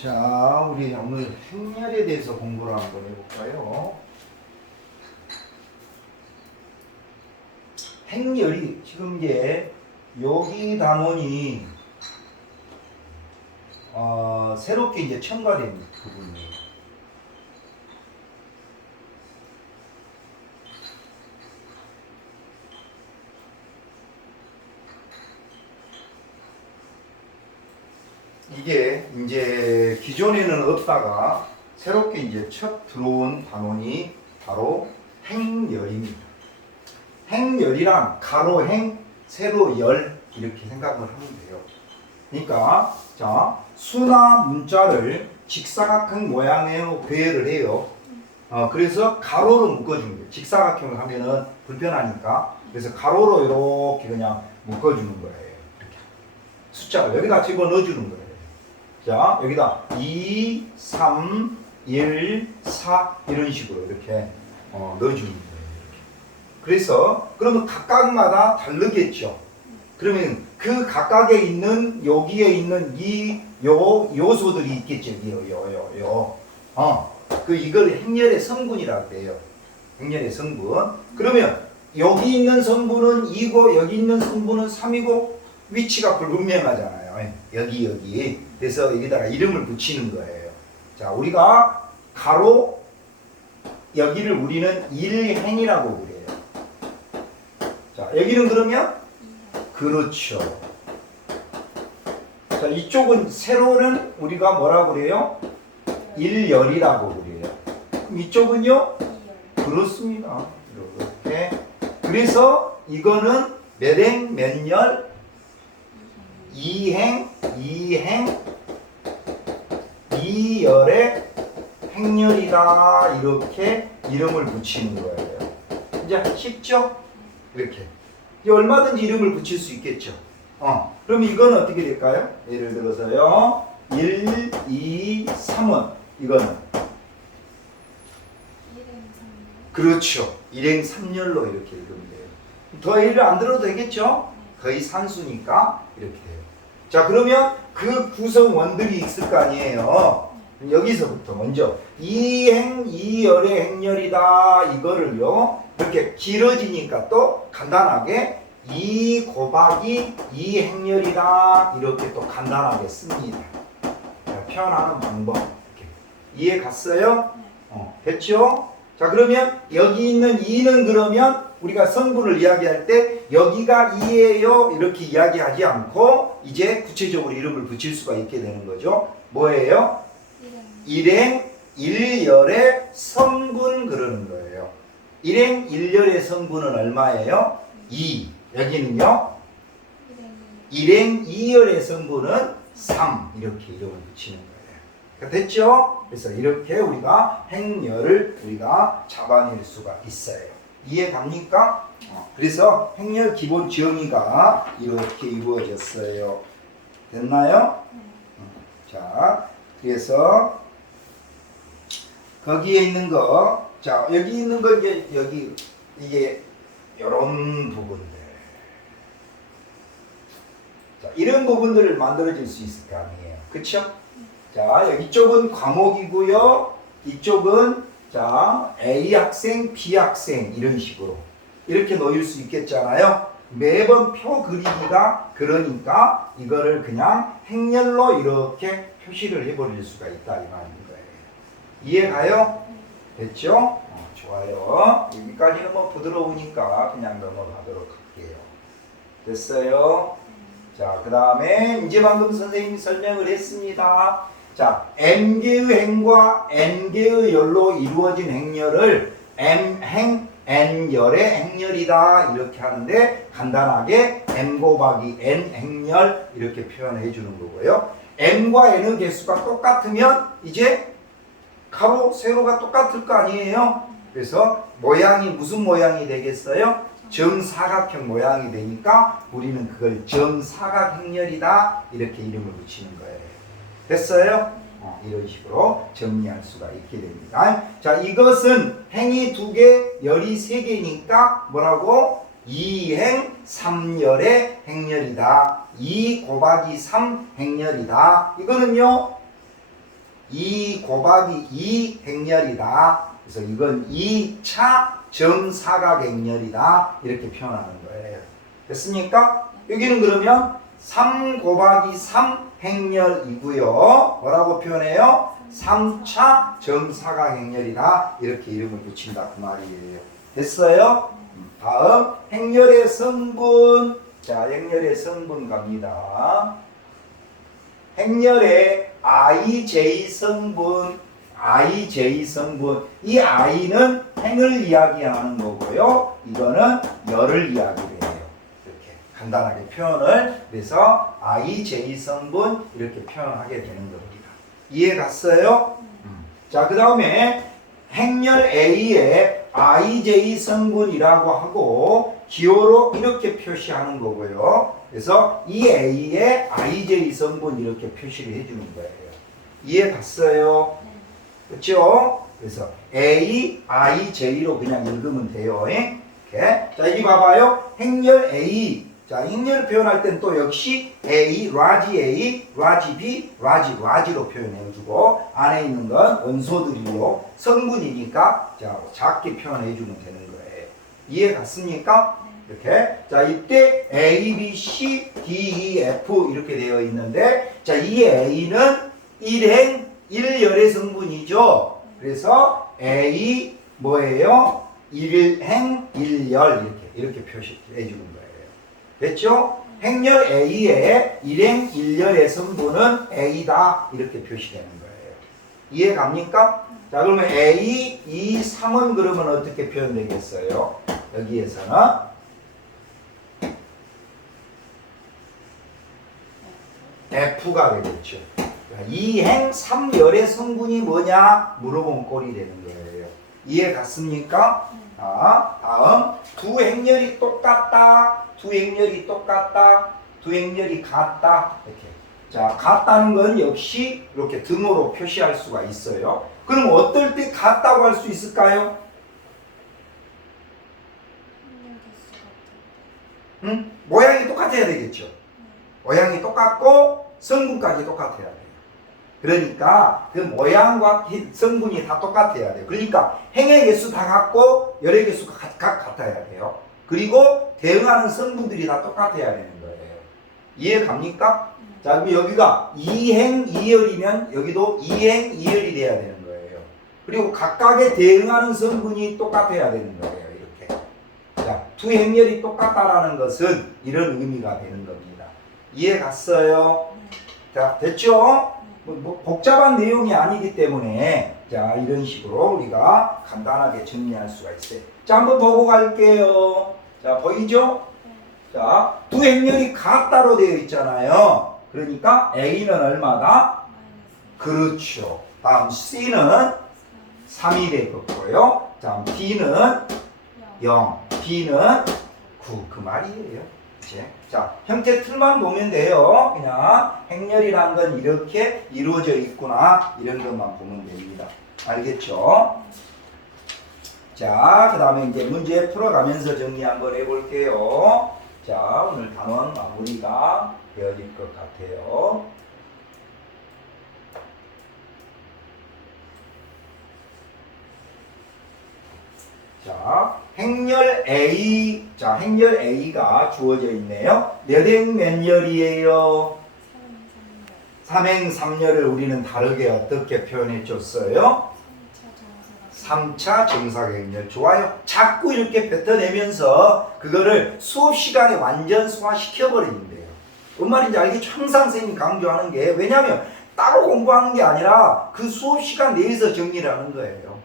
자, 우리 오늘 행렬에 대해서 공부를 한번 해볼까요? 행렬이 지금 이제 여기 단원이 새롭게 이제 첨가된 부분이에요. 이게 이제 기존에는 없다가 새롭게 이제 첫 들어온 단원이 바로 행열입니다. 행열이란 가로행, 세로열 이렇게 생각을 하면 돼요. 그러니까 자, 수나 문자를 직사각형 모양으로 배열을 해요. 그래서 가로로 묶어주는 거예요. 직사각형을 하면은 불편하니까 그래서 가로로 이렇게 그냥 묶어주는 거예요. 이렇게 숫자를 여기다 집어 넣어주는 거예요. 자, 여기다 2, 3, 1, 4 이런 식으로 이렇게 넣어주는 거예요. 이렇게. 그래서 그러면 각각마다 다르겠죠. 그러면 그 각각에 있는 여기에 있는 이 요소들이 있겠죠. 이걸 행렬의 성분이라고 해요. 행렬의 성분. 그러면 여기 있는 성분은 2고 여기 있는 성분은 3이고 위치가 불분명하잖아요. 여기. 그래서 여기다가 이름을 붙이는 거예요. 자, 우리가 가로 여기를 우리는 1행이라고 그래요. 자, 여기는 그러면 그렇죠. 자, 이쪽은 세로는 우리가 뭐라고 그래요? 1열이라고 그래요. 그럼 이쪽은요? 그렇습니다. 이렇게. 그래서 이거는 몇 행, 몇 열? 2행, 2열의 행렬이다. 이렇게 이름을 붙이는 거예요. 이제 쉽죠? 이렇게. 얼마든지 이름을 붙일 수 있겠죠. 그럼 이건 어떻게 될까요? 예를 들어서요. 1, 2, 3은 이거는 그렇죠. 1행 3열로 이렇게 읽으면 돼요. 더 예를 안 들어도 되겠죠? 거의 산수니까 이렇게 돼요. 자, 그러면 그 구성원들이 있을 거 아니에요. 여기서부터 먼저 2행 2열의 행렬이다. 이거를요. 이렇게 길어지니까 또 간단하게 2 곱하기 2 행렬이다. 이렇게 또 간단하게 씁니다. 표현하는 방법. 이렇게. 이해 갔어요? 됐죠? 자, 그러면 여기 있는 2는 그러면 우리가 성분을 이야기할 때 여기가 2예요 이렇게 이야기하지 않고 이제 구체적으로 이름을 붙일 수가 있게 되는 거죠. 뭐예요? 1행 1열의 성분 그러는 거예요. 1행 1열의 성분은 얼마예요? 2. 여기는요? 1행 2열의 성분은 3. 이렇게 이름을 붙이는 거예요. 됐죠? 그래서 이렇게 우리가 행렬을 우리가 잡아낼 수가 있어요. 이해 갑니까? 그래서 행렬 기본 정의가 이렇게 이루어졌어요. 됐나요? 자, 그래서 거기에 있는 거, 자, 여기 있는 거 이제 여기 이게 이런 부분들. 자, 이런 부분들을 만들어질 수 있을 거 아니에요. 그렇죠? 자, 이쪽은 과목이고요. 이쪽은 자, A 학생, B 학생 이런 식으로 이렇게 놓일 수 있겠잖아요. 매번 표 그리기가 그러니까 이거를 그냥 행렬로 이렇게 표시를 해버릴 수가 있다 이 말인 거예요. 이해가요? 됐죠? 좋아요. 여기까지는 뭐 부드러우니까 그냥 넘어가도록 할게요. 됐어요? 자, 그 다음에 이제 방금 선생님이 설명을 했습니다. 자, M개의 행과 N개의 열로 이루어진 행렬을 M행, N열의 행렬이다 이렇게 하는데 간단하게 M 곱하기 N 행렬 이렇게 표현해 주는 거고요. M과 N의 개수가 똑같으면 이제 가로, 세로가 똑같을 거 아니에요? 그래서 모양이 무슨 모양이 되겠어요? 정사각형 모양이 되니까 우리는 그걸 정사각 행렬이다 이렇게 이름을 붙이는 거예요. 됐어요? 이런 식으로 정리할 수가 있게 됩니다. 자, 이것은 행이 2개, 열이 3개니까 뭐라고? 2행 3열의 행렬이다. 2 곱하기 3 행렬이다. 이거는요 2 곱하기 2 행렬이다. 그래서 이건 2차 정사각행렬이다. 이렇게 표현하는 거예요. 됐습니까? 여기는 그러면 3 곱하기 3 행렬이고요. 뭐라고 표현해요? 3차 정사각행렬이다. 이렇게 이름을 붙인다. 그 말이에요. 됐어요? 다음 행렬의 성분. 자, 행렬의 성분 갑니다. 행렬의 IJ 성분. IJ 성분. 이 I는 행을 이야기하는 거고요. 이거는 열을 이야기해요. 이렇게 간단하게 표현을. 그래서 IJ 성분 이렇게 표현하게 되는 겁니다. 이해 갔어요? 자, 그 다음에 행렬 A에 IJ 성분이라고 하고 기호로 이렇게 표시하는 거고요. 그래서 이 A에 IJ 성분 이렇게 표시를 해주는 거예요. 이해 갔어요? 그렇죠? 그래서 A, I, J로 그냥 읽으면 돼요. 이렇게. 자, 여기 봐봐요. 행렬 A. 자, 행렬을 표현할 땐 또 역시 A, 라지 B, 라지로 표현해주고 안에 있는 건 원소들이고 성분이니까 자, 작게 표현해주면 되는 거예요. 이해 갔습니까? 이렇게. 자, 이때 A, B, C, D, E, F 이렇게 되어 있는데 자, 이 A는 1행 1열의 성분이죠. 그래서 A 뭐예요? 1행 1열 이렇게 표시해 주는 거예요. 됐죠? 행렬 A의 1행 1열의 성분은 A다 이렇게 표시되는 거예요. 이해 갑니까? 자, 그러면 A, 2, 3은 그러면 어떻게 표현되겠어요? 여기에서는 F가 되겠죠. 2행 3열의 성분이 뭐냐? 물어본 꼴이 되는 거예요. 이해 갔습니까? 자, 다음 두 행렬이 똑같다. 두 행렬이 똑같다. 두 행렬이 같다. 이렇게. 자, 같다는 건 역시 이렇게 등으로 표시할 수가 있어요. 그럼 어떨 때 같다고 할 수 있을까요? 모양이 똑같아야 되겠죠. 모양이 똑같고 성분까지 똑같아야 돼요. 그러니까 그 모양과 성분이 다 똑같아야 돼요. 그러니까 행의 개수 다 같고 열의 개수가 각 같아야 돼요. 그리고 대응하는 성분들이 다 똑같아야 되는 거예요. 이해 갑니까? 자, 그럼 여기가 2행 2열이면 여기도 2행 2열이 돼야 되는 거예요. 그리고 각각의 대응하는 성분이 똑같아야 되는 거예요. 이렇게. 자, 두 행렬이 똑같다라는 것은 이런 의미가 되는 겁니다. 이해 갔어요? 자, 됐죠? 뭐 복잡한 내용이 아니기 때문에 자, 이런 식으로 우리가 간단하게 정리할 수가 있어요. 자, 한번 보고 갈게요. 자, 보이죠? 자, 두 행렬이 같다로 되어 있잖아요. 그러니까 A는 얼마다? 그렇죠. 다음 C는 3이 되겠고요. 다음 D는 0, B는 9. 그 말이에요. 자, 형태 틀만 보면 돼요. 그냥 행렬이란 건 이렇게 이루어져 있구나 이런 것만 보면 됩니다. 알겠죠? 자, 그 다음에 이제 문제 풀어가면서 정리 한번 해볼게요. 자, 오늘 단원 마무리가 되어질 것 같아요. 자, 행렬 A. 자, 행렬 A가 주어져 있네요. 몇 행 몇 열이에요? 3행 3열을 우리는 다르게 어떻게 표현해 줬어요? 3차 정사각행렬. 좋아요. 자꾸 이렇게 뱉어내면서 그거를 수업 시간에 완전 소화시켜버리는데요. 뭔 말인지 알겠죠? 항상 선생님이 강조하는 게 왜냐하면 따로 공부하는 게 아니라 그 수업 시간 내에서 정리를 하는 거예요.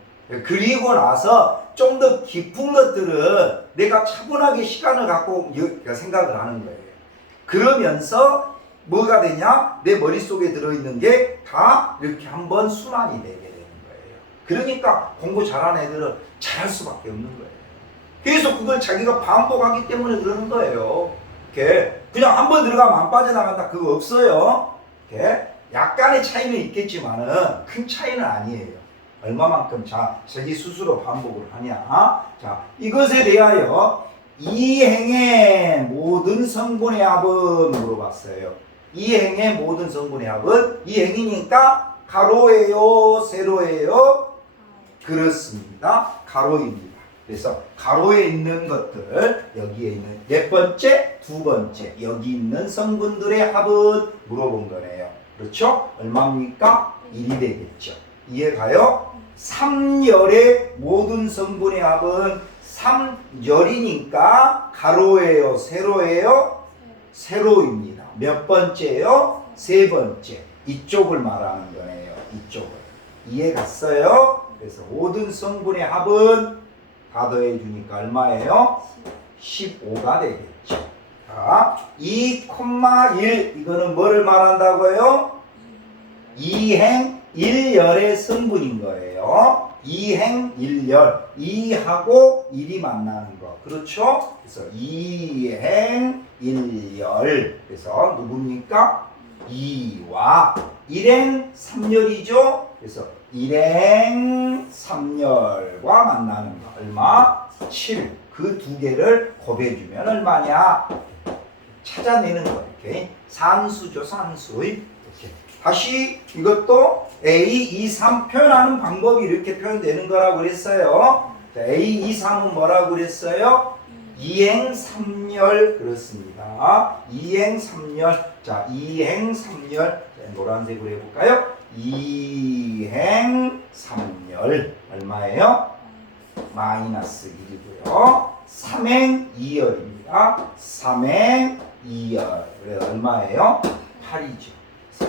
그리고 나서 좀 더 깊은 것들은 내가 차분하게 시간을 갖고 생각을 하는 거예요. 그러면서 뭐가 되냐? 내 머릿속에 들어있는 게 다 이렇게 한번 순환이 되게 되는 거예요. 그러니까 공부 잘하는 애들은 잘할 수밖에 없는 거예요. 계속 그걸 자기가 반복하기 때문에 그러는 거예요. 이렇게 그냥 한번 들어가면 안 빠져나간다 그거 없어요. 이렇게 약간의 차이는 있겠지만은 큰 차이는 아니에요. 얼마만큼 자기 스스로 반복을 하냐. 자, 이것에 대하여 이 행의 모든 성분의 합은 물어봤어요. 이 행의 모든 성분의 합은 이 행이니까 가로예요, 세로예요? 그렇습니다. 가로입니다. 그래서 가로에 있는 것들, 여기에 있는 몇 번째, 두 번째, 여기 있는 성분들의 합은 물어본 거네요. 그렇죠? 얼마입니까? 1이 되겠죠. 이해가요? 3열의 모든 성분의 합은 3열이니까 가로예요, 세로예요? 세로입니다. 몇 번째요? 세 번째. 이쪽을 말하는 거네요. 이쪽을. 이해 갔어요? 그래서 모든 성분의 합은 다 더해주니까 얼마예요? 15가 되겠죠. 자, 2,1 이거는 뭐를 말한다고요? 2행 1열의 성분인 거예요. 2행 1열. 2하고 1이 만나는 거. 그렇죠? 그래서 2행 1열. 그래서 누굽니까? 2와 1행 3열이죠? 그래서 1행 3열과 만나는 거. 얼마? 7. 그 두 개를 곱해주면 얼마냐? 찾아내는 거. 이렇게. 산수죠, 산수. 이렇게. 다시 이것도 A, 2, 3 표현하는 방법이 이렇게 표현되는 거라고 그랬어요. 자, A, 2, 3은 뭐라고 그랬어요? 2행 3열. 그렇습니다. 2행 3열. 자, 2행 3열. 자, 노란색으로 해볼까요? 2행 3열. 얼마예요? 마이너스 1이고요. 3행 2열입니다. 3행 2열. 그래서 얼마예요? 8이죠.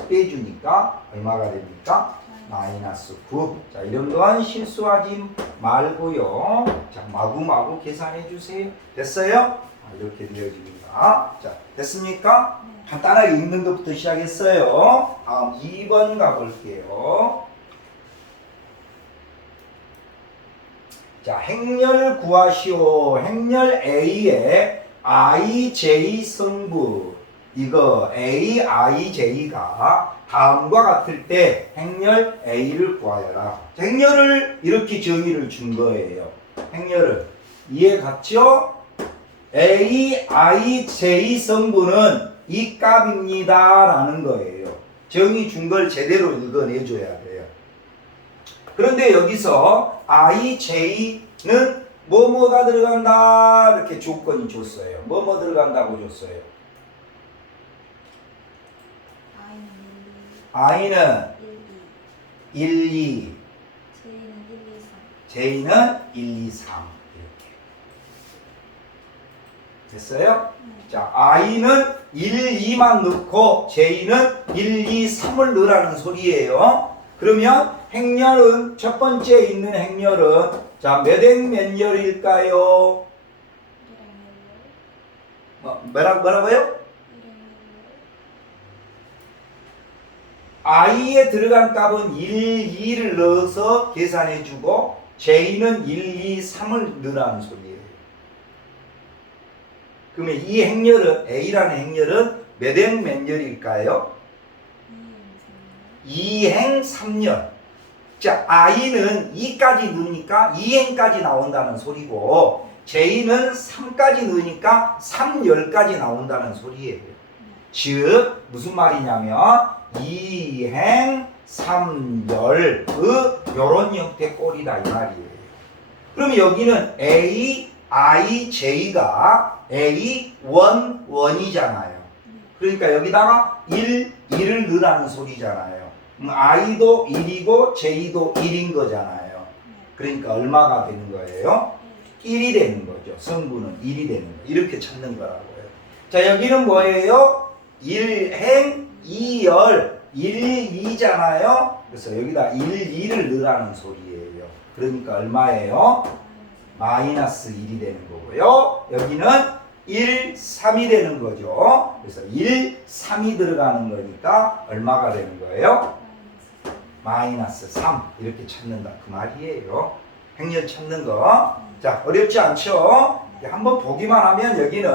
빼주니까 얼마가 됩니까? 마이너스 9. 자, 이런 건 실수하지 말고요. 자, 마구마구 계산해 주세요. 됐어요? 이렇게 되어집니다. 자, 됐습니까? 간단하게 읽는 것부터 시작했어요. 다음 2번 가볼게요. 자, 행렬 구하시오. 행렬 A의 IJ 성분. 이거 A, I, J가 다음과 같을 때 행렬 A를 구하여라. 행렬을 이렇게 정의를 준 거예요. 행렬을. 이해 갔죠? A, I, J 성분은 이 값입니다. 라는 거예요. 정의 준 걸 제대로 읽어내줘야 돼요. 그런데 여기서 I, J는 뭐뭐가 들어간다. 이렇게 조건이 줬어요. 뭐뭐 들어간다고 줬어요. I는 1, 2, J는 1, 2, 3 이렇게 됐어요? 자, I는 1, 2만 넣고 J는 1, 2, 3을 넣으라는 소리예요. 그러면 행렬은 첫 번째 있는 행렬은 자, 몇 행 몇 열일까요? 뭐라고요? I에 들어간 값은 1, 2를 넣어서 계산해주고 J는 1, 2, 3을 넣으라는 소리예요. 그러면 이 행렬은 A라는 행렬은 몇 행 몇 열일까요? 2행 3열. 자, I는 2까지 넣으니까 2행까지 나온다는 소리고 J는 3까지 넣으니까 3열까지 나온다는 소리예요. 즉 무슨 말이냐면 2행 3열 요런 형태 꼴이다 이 말이에요. 그럼 여기는 A, I, J가 A, 1이잖아요. 그러니까 여기다가 1, 1을 넣으라는 소리잖아요. I도 1이고 J도 1인 거잖아요. 그러니까 얼마가 되는 거예요? 1이 되는 거죠. 성분은 1이 되는 거예요. 이렇게 찾는 거라고요. 자, 여기는 뭐예요? 1행 2열 1, 2잖아요. 그래서 여기다 1, 2를 넣으라는 소리예요. 그러니까 얼마예요? 마이너스 1이 되는 거고요. 여기는 1, 3이 되는 거죠. 그래서 1, 3이 들어가는 거니까 얼마가 되는 거예요? 마이너스 3 이렇게 찾는다 그 말이에요. 행렬 찾는 거. 자, 어렵지 않죠? 한번 보기만 하면 여기는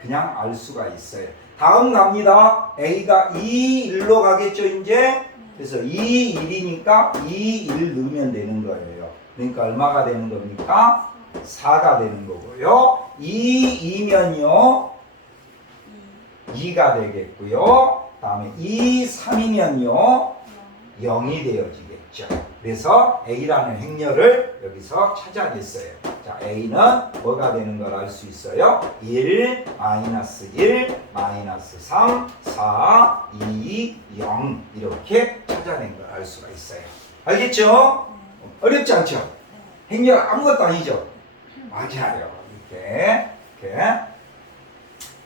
그냥 알 수가 있어요. 다음 갑니다. A가 2, 1로 가겠죠 이제. 그래서 2, 1이니까 2, 1 넣으면 되는 거예요. 그러니까 얼마가 되는 겁니까? 4가 되는 거고요. 2, 2면요 2가 되겠고요. 다음에 2, 3이면요 0이 되어지겠죠. 그래서 A라는 행렬을 여기서 찾아냈어요. 자, A는 뭐가 되는 걸 알 수 있어요? 1, 마이너스 1, 마이너스 3, 4, 2, 0 이렇게 찾아낸 걸 알 수가 있어요. 알겠죠? 어렵지 않죠? 행렬 아무것도 아니죠? 맞아요. 이렇게.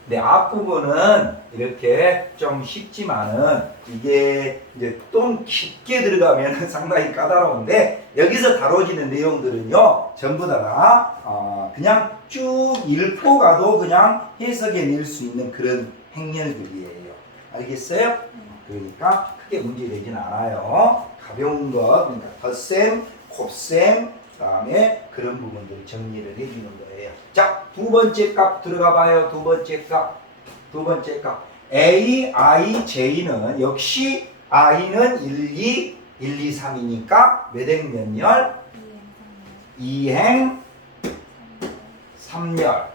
네, 앞부분은 이렇게 좀 쉽지만은 이게 이제 좀 깊게 들어가면 상당히 까다로운데 여기서 다뤄지는 내용들은요 전부 다 그냥 쭉 읽고 가도 그냥 해석해 낼 수 있는 그런 행렬들이에요. 알겠어요? 그러니까 크게 문제되진 않아요. 가벼운 것, 그러니까 덧셈, 곱셈, 그다음에 그런 부분들을 정리를 해주는 거예요. 자, 두 번째 값 들어가 봐요. 두 번째 값. A, I, J는 역시 I는 1, 2, 3이니까 몇 행 몇 열? 2행 3열.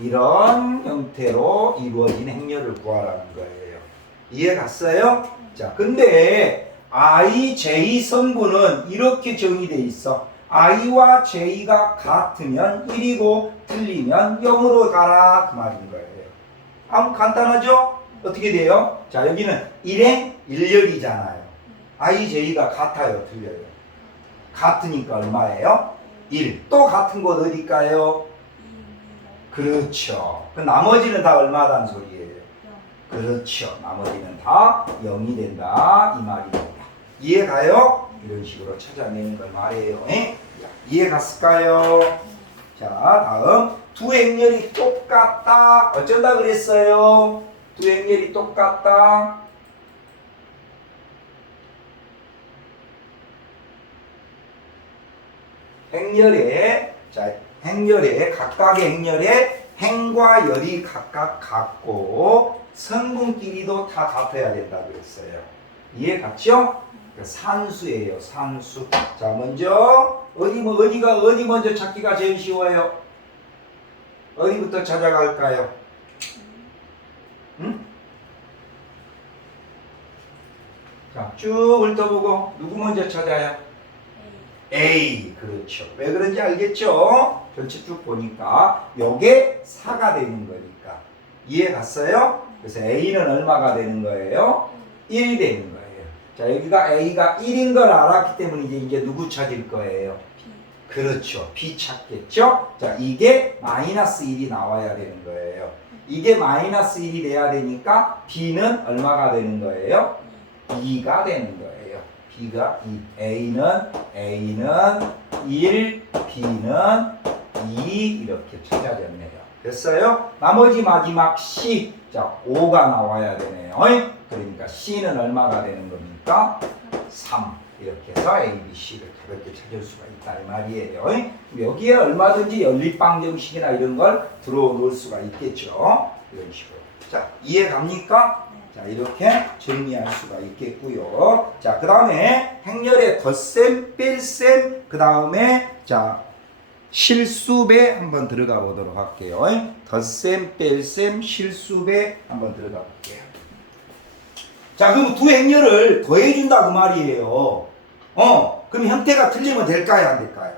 이런 형태로 이루어진 행렬을 구하라는 거예요. 이해 갔어요? 자, 근데 I, J 성분은 이렇게 정의되어 있어. I와 J가 같으면 1이고 틀리면 0으로 가라 그 말인 거예요. 아무 간단하죠? 어떻게 돼요? 자, 여기는 1행 1열이잖아요. I, J가 같아요, 틀려요? 같으니까 얼마예요? 1. 또 같은 곳 어딜까요? 그렇죠. 그 나머지는 다 얼마다는 소리예요? 그렇죠. 나머지는 다 0이 된다 이 말입니다. 이해 가요? 이런 식으로 찾아내는 걸 말해요. 이해 갔을까요? 자, 다음 두 행렬이 똑같다. 어쩐다 그랬어요? 두 행렬이 똑같다. 행렬에 각각의 행렬에 행과 열이 각각 같고 성분끼리도 다 같아야 된다 그랬어요. 이해 갔죠? 산수예요, 산수. 자, 먼저 어디 먼저 찾기가 제일 쉬워요? 어디부터 찾아갈까요? 응? 자, 쭉 훑어보고 누구 먼저 찾아요? A. 그렇죠. 왜 그런지 알겠죠? 전체 쭉 보니까 요게 4가 되는 거니까. 이해 갔어요? 그래서 A는 얼마가 되는 거예요? 1이 되는 거예요. 자, 여기가 A가 1인 걸 알았기 때문에 이제 누구 찾을 거예요? B. 그렇죠. B 찾겠죠? 자, 이게 마이너스 1이 나와야 되는 거예요. 이게 마이너스 1이 돼야 되니까 B는 얼마가 되는 거예요? 2가 되는 거예요. B가 2. A는 1, B는 2 이렇게 찾아졌네요. 됐어요? 나머지 마지막 C. 자, 5가 나와야 되네요. 그러니까 C는 얼마가 되는 겁니까? 3. 이렇게 해서 A, B, C를 가볍게 찾을 수가 있다 이 말이에요. 여기에 얼마든지 연립방정식이나 이런 걸 들어놓을 수가 있겠죠. 이런 식으로. 자, 이해 갑니까? 자, 이렇게 정리할 수가 있겠고요. 자, 그 다음에 행렬의 덧셈, 뺄셈, 그 다음에 자 실수배 한번 들어가 보도록 할게요. 덧셈, 뺄셈, 실수배 한번 들어가 볼게요. 자, 그럼 두 행렬을 더해준다 그 말이에요. 그럼 형태가 틀리면 될까요, 안 될까요?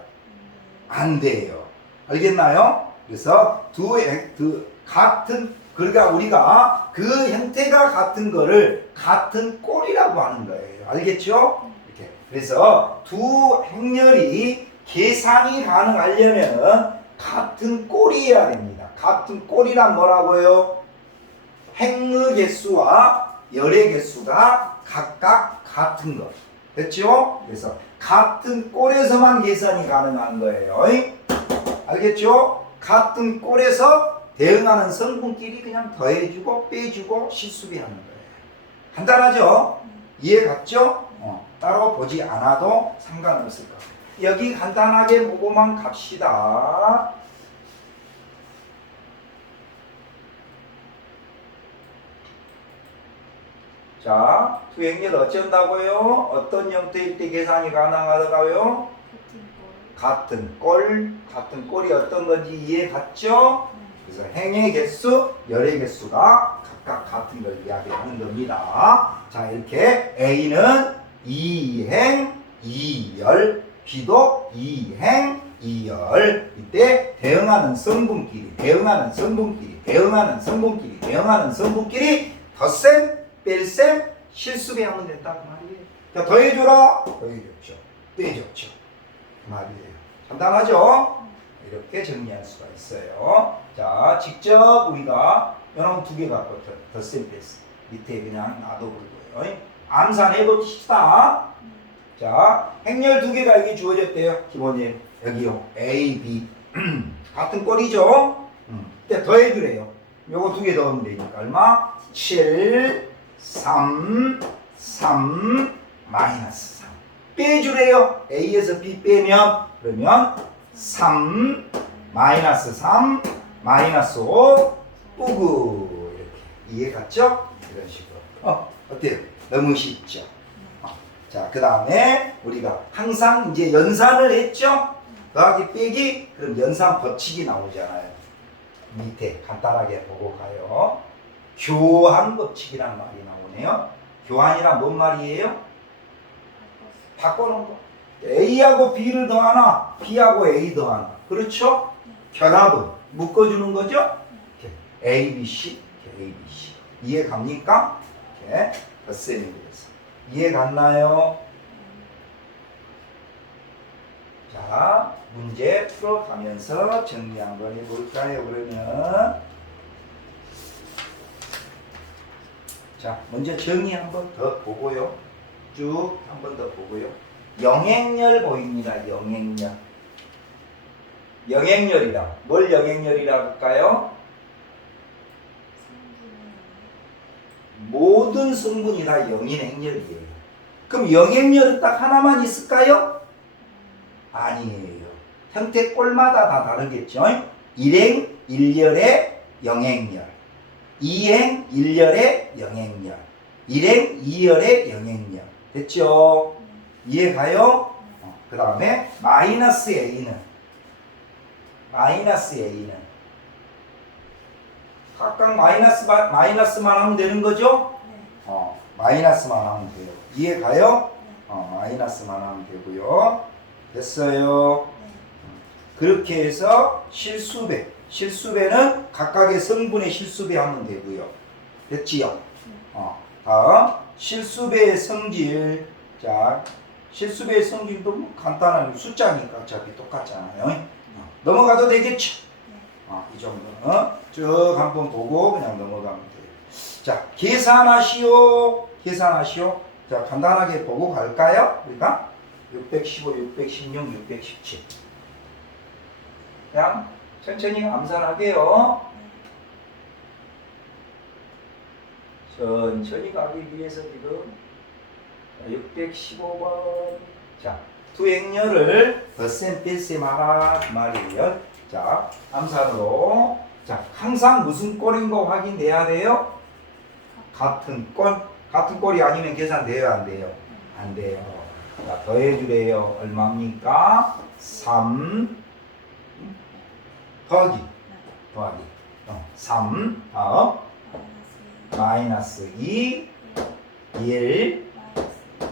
안 돼요. 알겠나요? 그래서 그러니까 우리가 그 형태가 같은 거를 같은 꼴이라고 하는 거예요. 알겠죠? 이렇게. 그래서 두 행렬이 계산이 가능하려면 같은 꼴이어야 됩니다. 같은 꼴이란 뭐라고요? 행의 개수와 열의 개수가 각각 같은 것. 됐죠? 그래서 같은 꼴에서만 계산이 가능한 거예요. 알겠죠? 같은 꼴에서 대응하는 성분끼리 그냥 더해주고 빼주고 실수비하는 거예요. 간단하죠? 이해 갔죠? 따로 보지 않아도 상관없을 것 같아요. 여기 간단하게 보고만 갑시다. 자, 두 행렬 어쩐다고요? 어떤 형태일 때 계산이 가능하다고요? 같은 꼴이 어떤 건지 이해 갔죠? 그래서 행의 개수, 열의 개수가 각각 같은 걸 이야기하는 겁니다. 자, 이렇게 A는 2행 2열, B도 2행 2열. 이때 대응하는 성분끼리 덧셈, 뺄셈, 실수배하면 된다 그 말이에요. 자, 더해줘라. 더해줬죠. 빼줬죠. 그 말이에요. 간단하죠? 이렇게 정리할 수가 있어요. 자, 직접 우리가 요놈 두 개 갖고 덧셈 뺐어. 밑에 그냥 놔둬버리고요. 암산해 봅시다. 자, 행렬 두 개가 여기 주어졌대요. 기본이 여기요. A, B 같은 꼴이죠. 근데 더해주래요. 요거 두 개 더하면 되니까 얼마? 7, 3, 3, 마이너스 3. 빼주래요. A에서 B 빼면 그러면 3, 마이너스 3, 마이너스 5, 뿌구. 이렇게 이해 갔죠? 이런 식으로. 어때요? 너무 쉽죠? 자, 그 다음에 우리가 항상 이제 연산을 했죠? 더하기 빼기, 그럼 연산 법칙이 나오잖아요. 밑에 간단하게 보고 가요. 교환 법칙이란 말이 나오네요. 교환이란 뭔 말이에요? 바꿔놓은 거. A하고 B를 더하나, B하고 A 더하나. 그렇죠? 결합은 묶어주는 거죠? 이렇게 A, B, C, 이렇게 A, B, C. 이해 갑니까? 이렇게 덧셈이 되어서. 이해 갔나요? 자, 문제 풀어가면서 정리 한번 해볼까요? 그러면 자, 먼저 정의 한번 더 보고요. 쭉 한번 더 보고요. 영행렬 보입니다. 영행렬. 영행렬이라. 뭘 영행렬이라 할까요? 모든 성분이 다 영인 행렬이에요. 그럼 영행렬은 딱 하나만 있을까요? 아니에요. 형태 꼴마다 다 다르겠죠. 1행 1열의 영행렬, 2행 1열의 영행렬, 1행 2열의 영행렬. 됐죠? 이해 가요? 그 다음에 마이너스 A는 각각 마이너스만 하면 되는 거죠? 마이너스만 하면 돼요. 이해 가요? 마이너스만 하면 되고요. 됐어요? 그렇게 해서 실수배는 각각의 성분의 실수배 하면 되고요. 됐지요? 다음 실수배의 성질. 자, 실수배의 성질도 뭐 간단한 숫자니까 어차피 똑같잖아요. 넘어가도 되겠죠? 이 정도는 쭉 한번 보고 그냥 넘어가면 돼요. 자, 계산하시오. 자, 간단하게 보고 갈까요? 우리가 615, 616, 617. 그냥 천천히 암산하게요. 천천히 가기 위해서 지금 615번. 자, 두 행렬을 덧셈 뺄셈 하라 그 말이에요. 자, 암산으로. 자, 항상 무슨 꼴인 거 확인돼야 돼요? 같은 꼴이 아니면 계산돼요, 안 돼요? 안 돼요. 자, 더해주래요. 얼마입니까? 3 더하기 3 다음 마이너스 2 1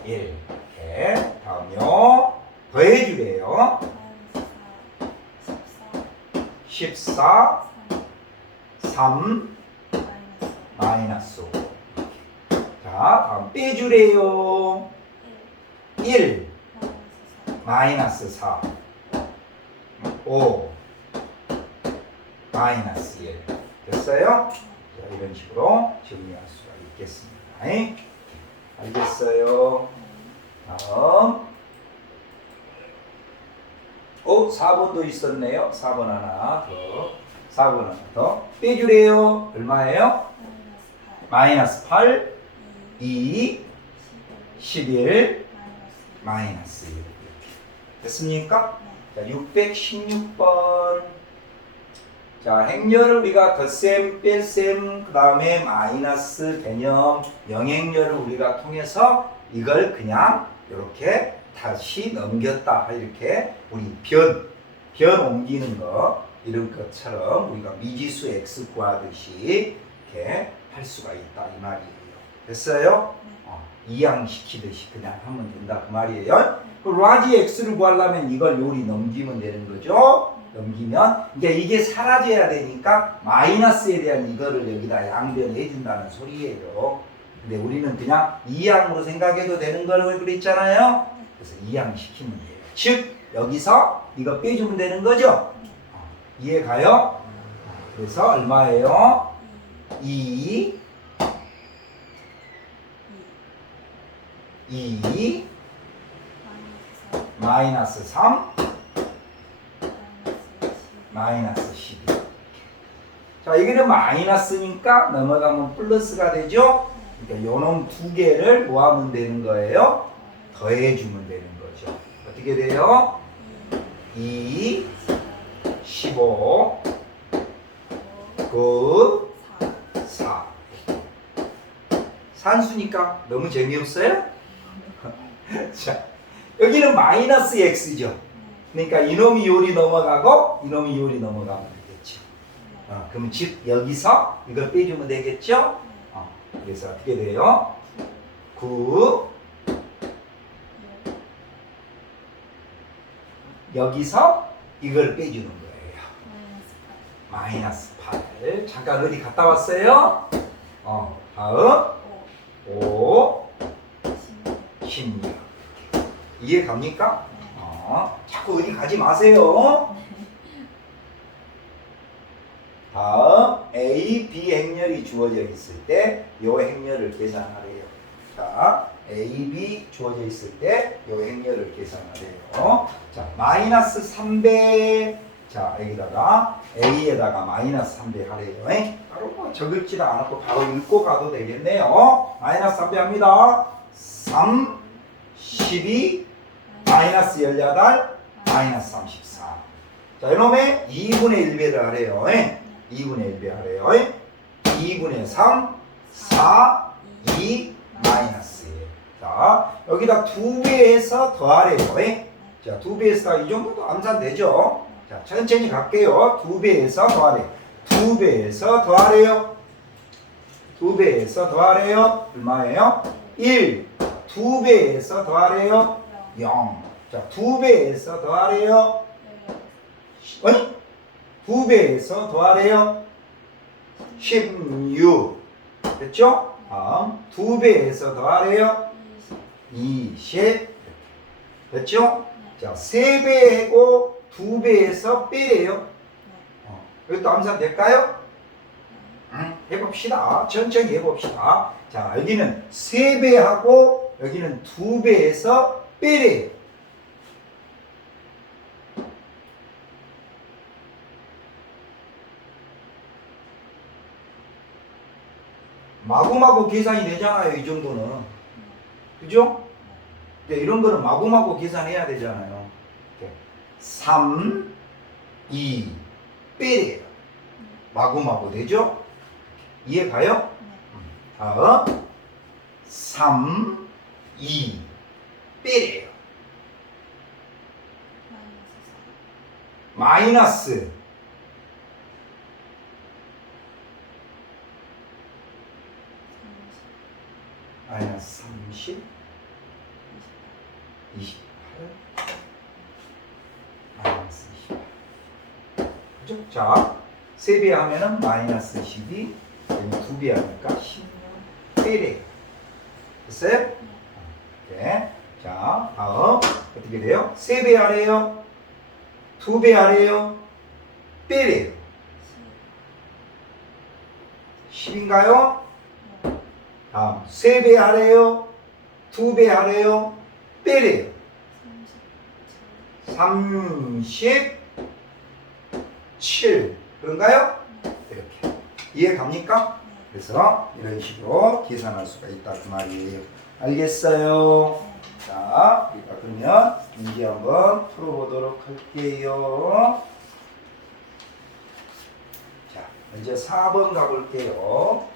이렇게 다음요. 더해주래요. 14 3 마이너스 5. 자, 다음 빼주래요. 1 마이너스 4 5 마이너스 1. 됐어요? 자, 이런 식으로 정리할 수가 있겠습니다. 알겠어요? 다음 4번도 있었네요. 4번 하나 더 빼주래요. 얼마예요? 마이너스 8 2 11 마이너스 1. 됐습니까? 자, 616번. 자, 행렬을 우리가 덧셈, 뺄셈, 그 다음에 마이너스 개념, 영행렬을 우리가 통해서 이걸 그냥 이렇게 다시 넘겼다. 이렇게 우리 변 옮기는 거, 이런 것처럼 우리가 미지수 x 구하듯이 이렇게 할 수가 있다. 이 말이에요. 됐어요? 이항시키듯이 그냥 하면 된다 그 말이에요. 그 라지 x를 구하려면 이걸 요리 넘기면 되는 거죠. 넘기면 이게 사라져야 되니까 마이너스에 대한 이거를 여기다 양변해 준다는 소리예요. 근데 우리는 그냥 이항으로 생각해도 되는 걸 그랬잖아요. 그래서 이항시키면 돼요. 즉 여기서 이거 빼주면 되는 거죠. 이해 가요? 그래서 얼마예요? 2 마이너스 3 마이너스 12. 자, 여기는 마이너스니까 넘어가면 플러스가 되죠. 그러니까 요놈 두 개를 뭐 하면 되는 거예요? 더해주면 되는 거죠. 어떻게 돼요? 2 15 9 4. 산수니까 너무 재미없어요? 자, 여기는 마이너스 x죠. 그러니까 이놈이 요리 넘어가고 이놈이 요리 넘어가면 되겠죠. 그럼 즉 여기서 이걸 빼주면 되겠죠. 그래서 어떻게 돼요? 9 여기서 이걸 빼주는 거예요. 마이너스 8. 잠깐 어디 갔다 왔어요? 다음 5 16. 이해 갑니까? 자꾸 어디 가지 마세요. 다음 A, B 행렬이 주어져 있을 때 요 행렬을 계산하래요. 자, A, B 주어져 있을 때 요 행렬을 계산하래요. 자, 마이너스 3배. 자, 여기다가 A에다가 마이너스 3배 하래요. 바로 뭐 적을지도 않았고 바로 읽고 가도 되겠네요. 마이너스 3배 합니다. 3, 12, 마이너스 18, 마이너스 34. 자, 이놈의 2분의 1배를 하래요. 2분의 1배 하래요. 2분의 3, 4, 2, 마이너스 1. 자, 여기다 2배에서 더하래요. 자, 2배에서 이 정도도 암산되죠? 자, 천천히 갈게요. 2배에서 더하래. 2배에서 더하래요. 2배에서 더하래요. 얼마예요? 1. 2배에서 더하래요. 0. 자, 2배에서 더하래요. 아니? 2배에서 더하래요. 16. 됐죠? 다음 2배에서 더하래요. 20. 됐죠? 자, 3배고 2배에서 빼래요. 이것도 암산 될까요? 해봅시다. 천천히 해봅시다. 자, 여기는 3배하고 여기는 2배에서 빼래요. 마구마구 계산이 되잖아요. 이 정도는. 그죠? 이런 거는 마구마구 계산해야 되잖아요. 3, 2, 빼래요. 마구마구 되죠? 이해 가요? 다음 3, 2, 빼래요. 마이너스 30, 28, 마이너스 28. 그죠? 자, 3배 하면은 마이너스 12, 2배 하니까 16, 빼래요. 됐어요? 네. 자, 다음 어떻게 돼요? 3배 하래요? 2배 하래요? 빼래요. 10인가요? 다음 3배 하래요? 2배 하래요? 빼래요. 37. 그런가요? 이렇게. 이해 갑니까? 그래서 이런 식으로 계산할 수가 있다 그 말이에요. 알겠어요? 자, 우리가 그러면 문제 한번 풀어보도록 할게요. 자, 이제 4번 가볼게요.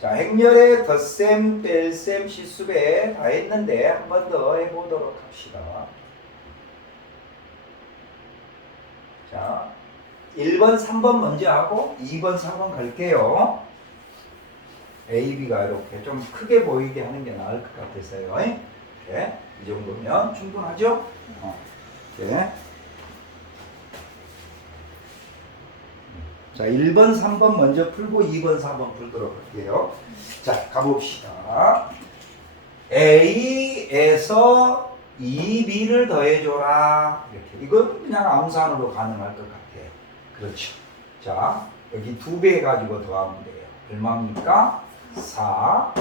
자, 행렬의 덧셈, 뺄셈, 실수배 다 했는데 한 번 더 해보도록 합시다. 자, 1번, 3번 먼저 하고 2번, 4번 갈게요. A, B가 이렇게 좀 크게 보이게 하는 게 나을 것 같아서요. 네, 이 정도면 충분하죠? 네. 자, 1번, 3번 먼저 풀고 2번, 4번 풀도록 할게요. 자, 가봅시다. A에서 2B를 더해줘라. 이렇게. 이건 그냥 암산으로 가능할 것 같아요. 그렇죠. 자, 여기 2배 가지고 더하면 돼요. 얼마입니까? 4.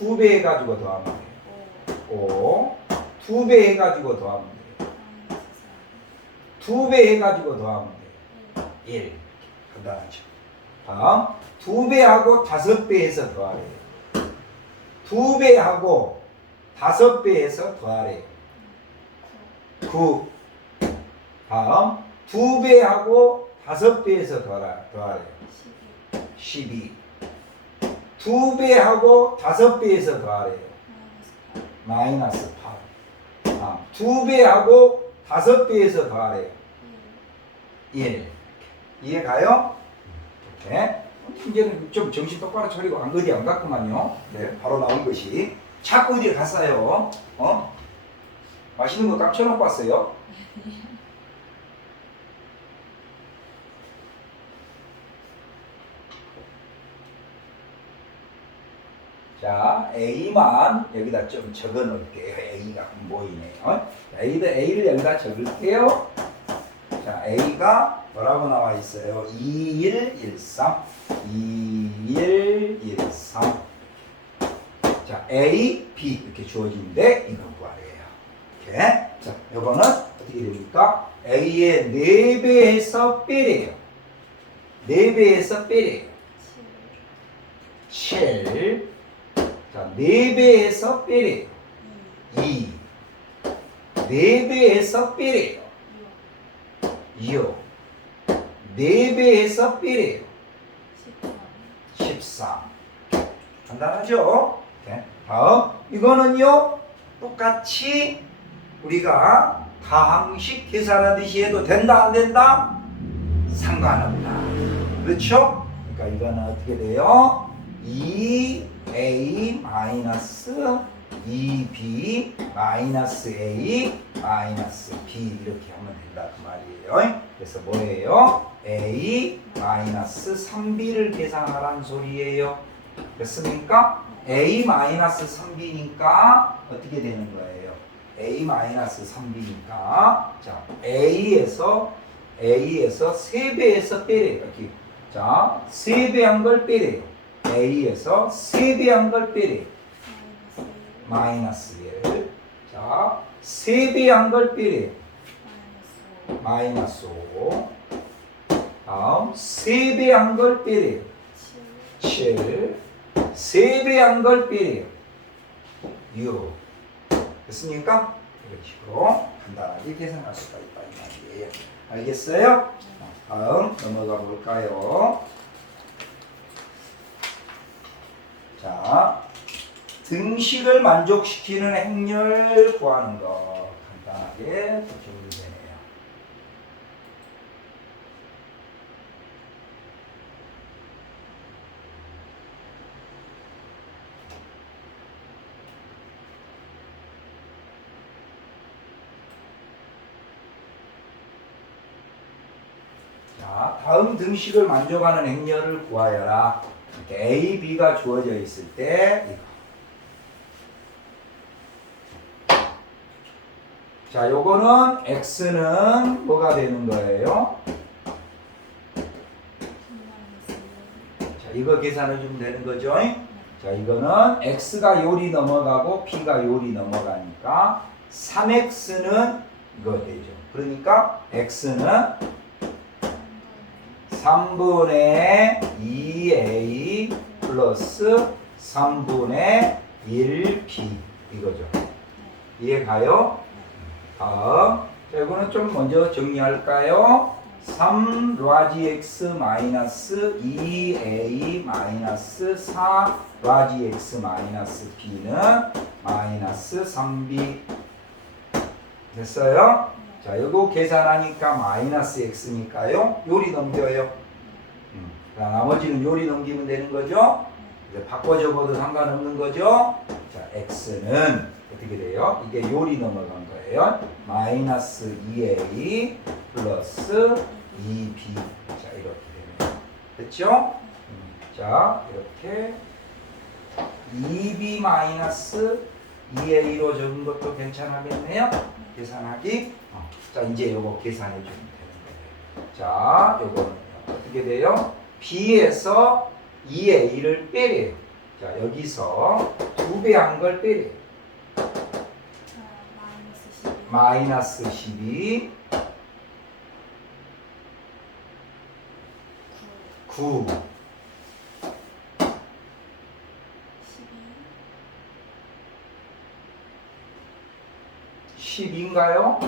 2배 해가지고 더하면 돼요. 5. 2배 해가지고 더하면 돼요. 2배 해가지고 더하면 돼요. 1. 간단하죠. 다음 2배하고 5배 해서 더하래요. 2배하고 5배 해서 더하래요. 9. 다음 2배하고 5배 해서 더하래요. 12. 2배하고 5배 해서 더하래요. 마이너스 8. 다음 2배하고 5배 해서 더하래요. 1. 이해가요? 네. 이제는 좀 정신 똑바로 차리고 어디 안 갔구만요. 네, 바로 나온 것이. 자꾸 어디 갔어요? 맛있는 거 깜쳐놓고 왔어요? 자, A만 여기다 좀 적어 놓을게요. A가 안 보이네요. A를 여기다 적을게요. 자, A가 뭐라고 나와 있어요? 2113. 2113. 자, A, B 이렇게 주어지는데 이걸 구하래요. 이렇게. 자, 이거는 어떻게 됩니까? A의 4배에서 빼래요. 4배에서 빼래요. 7. 자, 4배에서 빼래요. 2. 4배에서 빼래요. 6. 4배에서 빼래요. 13. 간단하죠? 네. 다음 이거는요 똑같이 우리가 다항식 계산하듯이 해도 된다 안 된다? 상관없다. 그렇죠? 그러니까 이거는 어떻게 돼요? 2a 마이너스 2b 마이너스 a 마이너스 b 이렇게 하면 된다 그 말이에요. 그래서 뭐예요? a 마이너스 3b를 계산하라는 소리예요. 됐습니까? a 마이너스 3b니까 어떻게 되는 거예요? a 마이너스 3b니까 자 a에서 3배에서 빼래요. 이렇게. 자 3배한 걸 빼래요. a에서 3배한 걸 빼래요. 마이너스 1. 자 3배한 걸 빼래요. 마이너스 5. 다음 3배한 걸 빼래요. 7. 3배한 걸 빼래요. 6. 됐습니까? 이런 식으로 간단하게 계산할 수가 있다 이 말이에요. 알겠어요? 다음 넘어가 볼까요? 자, 등식을 만족시키는 행렬 구하는 거 간단하게 정리되네요. 자, 다음 등식을 만족하는 행렬을 구하여라. 이렇게 A, B가 주어져 있을 때 이거. 자, 요거는 X는 뭐가 되는 거예요? 자, 이거 계산해 주면 되는 거죠? 자, 이거는 X가 요리 넘어가고 B가 요리 넘어가니까 3X는 이거 되죠. 그러니까 X는 3분의 2A 플러스 3분의 1B 이거죠. 이해가요? 다음, 자, 이거는 좀 먼저 정리할까요? 3 라지 X 마이너스 2A 마이너스 4 라지 X 마이너스 B는 마이너스 3B 됐어요? 자, 이거 계산하니까 마이너스 X니까요. 요리 넘겨요. 나머지는 요리 넘기면 되는 거죠? 이제 바꿔 적어도 상관없는 거죠. 자, x는 어떻게 돼요? 이게 요리 넘어간 거예요. 마이너스 2a 플러스 2b. 자, 이렇게 되네요. 됐죠? 자, 이렇게 2b 마이너스 2a로 적은 것도 괜찮겠네요. 계산하기. 자, 이제 요거 계산해 주면 되는 거예요. 자, 요거는 어떻게 돼요? b에서 2a를 빼래요. 자, 여기서 2배 한 걸 빼래요. 마이너스 12 9 10인가요?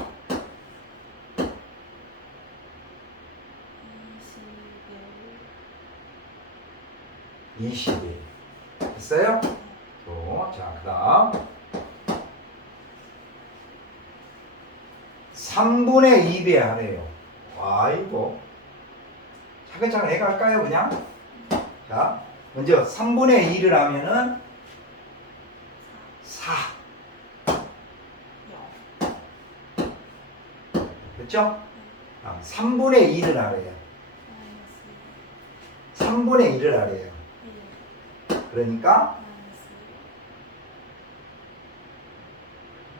21 됐어요? 자, 그 다음 3분의 2배 하래요. 와, 이거 차근차근 해갈까요? 그냥? 자, 먼저 3분의 2를 하면은 4 됐죠? 3분의 2를 하래요. 3분의 1을 하래요. 그러니까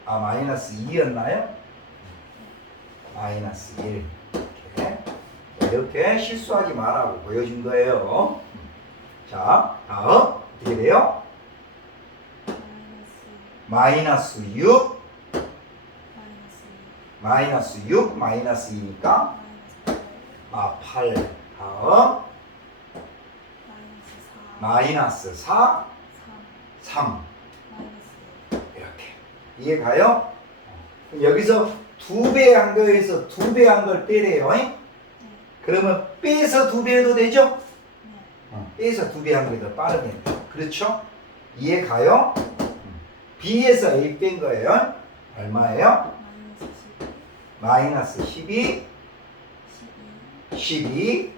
마이너스 2였나요? 마이너스 1 이렇게 실수하지 말라고 보여준 거예요. 자, 다음 어떻게 돼요? 마이너스 6 마이너스 6 마이너스 2니까 8 다음 마이너스 4 3 이렇게 이해가요? 그럼 여기서 2배 한 거에서 2배 한 걸 빼래요. 그러면 빼서 2배 해도 되죠? 빼서 2배 한 게 더 빠르게 그렇죠? 이해가요? B에서 A 뺀 거예요. 얼마예요? 마이너스 12 12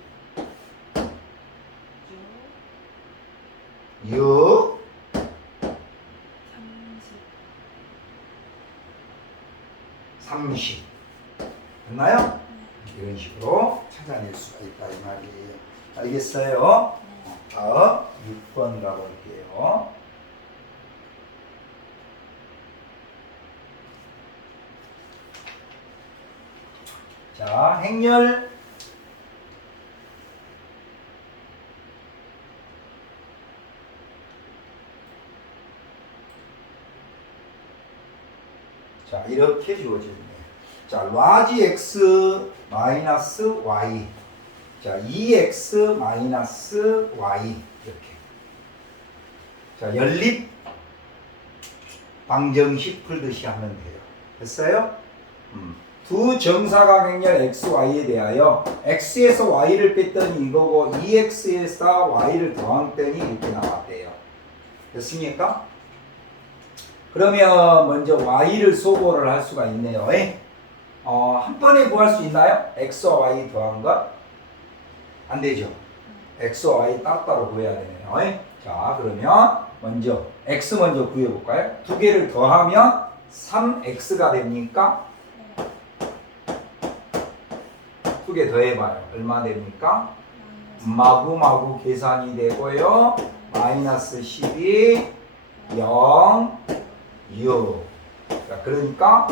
6 30 됐나요? 이런 식으로 찾아낼 수가 있다 이 말이에요. 알겠어요? 다음 6번 가볼게요. 자, 행렬 자, 이렇게 주어지네요. 자, 라지 x 마이너스 y. 자, 2x 마이너스 y. 이렇게. 자, 연립 방정식 풀듯이 하면 돼요. 됐어요? 두 정사각행렬 xy에 대하여 x에서 y를 뺐더니 이거고 2x에서 y를 더했더니 이렇게 나왔대요. 됐습니까? 그러면 먼저 y를 소거를 할 수가 있네요. 한 번에 구할 수 있나요? x와 y 더한 것? 안 되죠. x와 y 따로따로 구해야 되네요. 자, 그러면 먼저 x 먼저 구해볼까요? 두 개를 더하면 3x가 됩니까? 두 개 더해봐요. 얼마 됩니까? 마구마구 계산이 되고요. 마이너스 12 0 6. 자, 그러니까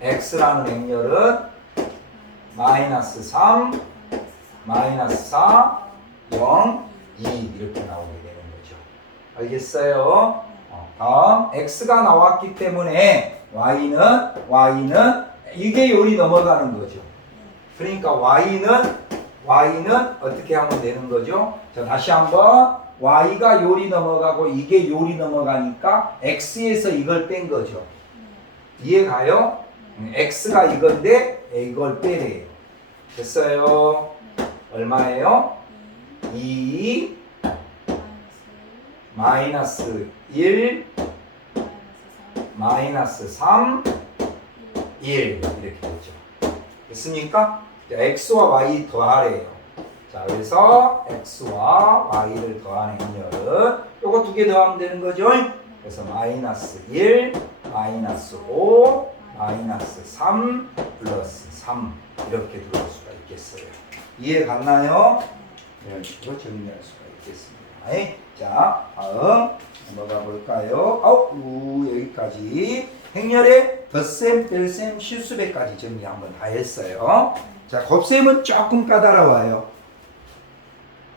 x라는 행렬은 마이너스 3 마이너스 4 0 2 이렇게 나오게 되는 거죠. 알겠어요? 다음 x가 나왔기 때문에 y는 이게 요리 넘어가는 거죠. 그러니까 y는 어떻게 하면 되는 거죠? 자, 다시 한번 y가 요리 넘어가고 이게 요리 넘어가니까 x에서 이걸 뺀 거죠. 이해가요? x가 이건데 이걸 빼래요. 됐어요? 얼마예요? 2 마이너스 1 마이너스 3 1 이렇게 되죠. 됐습니까? x와 y 더하래요. 자, 그래서 x와 y를 더한 행렬은 요거 두 개 더하면 되는 거죠. 그래서 마이너스 1, 마이너스 5, 마이너스 3, 플러스 3 이렇게 들어올 수가 있겠어요. 이해 갔나요? 이런 식으로 정리할 수가 있겠습니다. 자, 다음 넘어가 볼까요? 여기까지 행렬의 덧셈, 뺄셈, 실수배까지 정리 한번 다 했어요. 자, 곱셈은 조금 까다로워요.